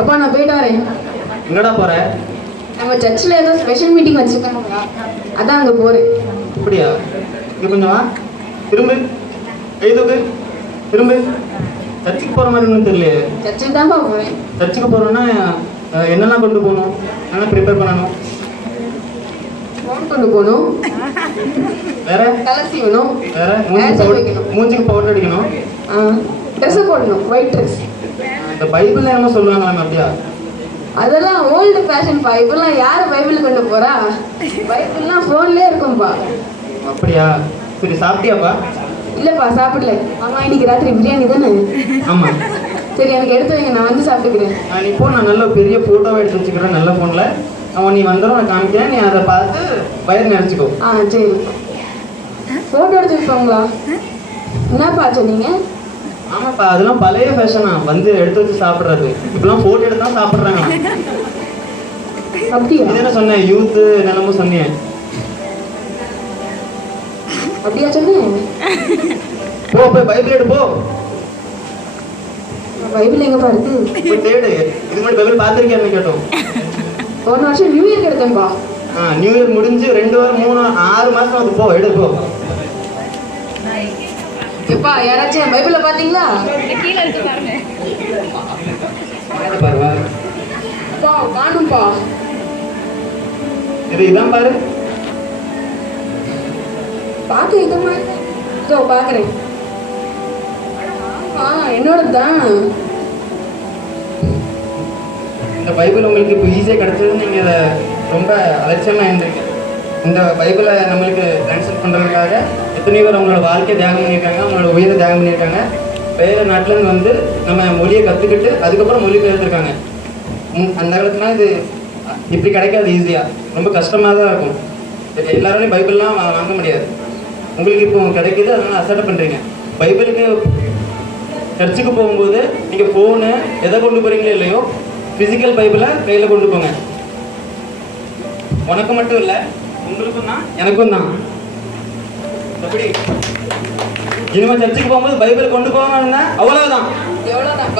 அப்பா நான் போயிட்டு வரேன். எங்கடா போற? நம்ம சர்ச்சில் ஏதோ ஸ்பெஷல் மீட்டிங் வச்சுருக்காங்களா, அதான் அங்கே போகிறேன். அப்படியா? இங்கே கொஞ்சம் வா. திரும்பு, கைதுக்கு திரும்பு. சர்ச்சுக்கு போகிற மாதிரி ஒன்றும் தெரியலையே. சர்ச்சுக்கு தான்ப்பா போகிறேன். சர்ச்சுக்கு போகிறோன்னா என்னெல்லாம் கொண்டு போகணும், என்னெல்லாம் ப்ரிப்பேர் பண்ணணும்? ஃபோன் கொண்டு போகணும், வேற தலை சீவணும், வேற வைக்கணும், மூஞ்சிக்கு பவுடர் அடிக்கணும், ட்ரெஸ்ஸு போடணும், ஒயிட் ட்ரெஸ். இந்த பைபிள் என்னமோ சொல்லுவாங்களாம், அப்படியா? அதெல்லாம் ஓல்டு ஃபேஷன்ப்பா. இப்பெல்லாம் யார் பைபிள் கொண்டு போகிறா? பைபிள்லாம் ஃபோன்லேயே இருக்கும்பா. அப்படியா? சரி, சாப்பிட்டியாப்பா? இல்லைப்பா, சாப்பிடல. ஆமா, இன்னைக்கு ராத்திரி பிரியாணி தானே? ஆமாம். சரி, எனக்கு எடுத்து வைங்க, நான் வந்து சாப்பிட்டுக்கிறேன். நீ போ, நான் நல்ல பெரிய ஃபோட்டோவை எடுத்து வச்சுக்கிறேன் நல்ல ஃபோனில். அவன் நீ வந்துடும், நான் காமிக்கிறேன், நீ அதை பார்த்து வயிறு நினச்சிக்கோ. சரி. ஃபோட்டோ எடுத்து வைப்பாங்களா? என்னப்பா சொன்னீங்க? ஆமாப்பா, அதெல்லாம் பழைய ஃபேஷனா, வந்து எடுத்து வச்சு சாப்பிட்றது. இப்பெல்லாம் ஃபோட்டோ எடுத்து தான் சாப்பிட்றாங்க. அப்படியா? இது என்ன சொன்னேன், யூத்து நிலமும் சொன்னேன். அப்படியா சொன்னேன்? போ, போய் பைபிள் எடு, போ. பைபிள் எங்கப்பா இருக்கு? போய் தேடு. இது மாதிரி பைபிள் பார்த்துருக்கேன்னு கேட்டோம். போன வருஷம் நியூ இயர்க்கு எடுத்தேன்ப்பா. நியூ இயர் முடிஞ்சு 2 வாரம் 3 6 மாதம் அது. போ, எடு, போ. எப்பா, யாராச்சும் பைபிளை பார்த்தீங்களா? பாருவா. அப்பா காணும்பா. இதான் பாரு. பார்க்க இதமா இதோ பார்க்குறேன். என்னோட தான். இந்த பைபிள் உங்களுக்கு இப்போ ஈஸியாக கிடச்சது. நீங்கள் இதை ரொம்ப அலட்சியமாக இருந்திருக்கீங்க. இந்த பைபிளை நம்மளுக்கு ட்ரான்ஸ்லேட் பண்ணுறதுக்காக எத்தனையோ பேர் அவங்களோட வாழ்க்கையை தியாகம் பண்ணியிருக்காங்க, அவங்களோட உயிரை தியாகம் பண்ணியிருக்காங்க. வேறு நாட்டிலேருந்து வந்து நம்ம மொழியை கற்றுக்கிட்டு அதுக்கப்புறம் மொழி பெயர்த்துருக்காங்க. அந்த காலத்துல இது இப்படி கிடைக்காது ஈஸியாக, ரொம்ப கஷ்டமாக தான் இருக்கும். எல்லாராலையும் பைபிள்லாம் வாங்க முடியாது. உங்களுக்கு இப்போ கிடைக்கிது, அதனால் அசட்டை பண்ணுறீங்க. பைபிளுக்கு சர்ச்சுக்கு போகும்போது நீங்கள் ஃபோனு எதை கொண்டு போகிறீங்களோ இல்லையோ, ஃபிசிக்கல் பைபிளை கையில் கொண்டு போங்க. உனக்கு மட்டும் இல்லை, உங்களுக்கும் தான் எனக்கும் தான். எப்படி இனிமேல் சர்ச்சுக்கு போகும்போது பைபிள் கொண்டு போவாங்கன்னா அவ்வளோதான். எவ்வளோதான்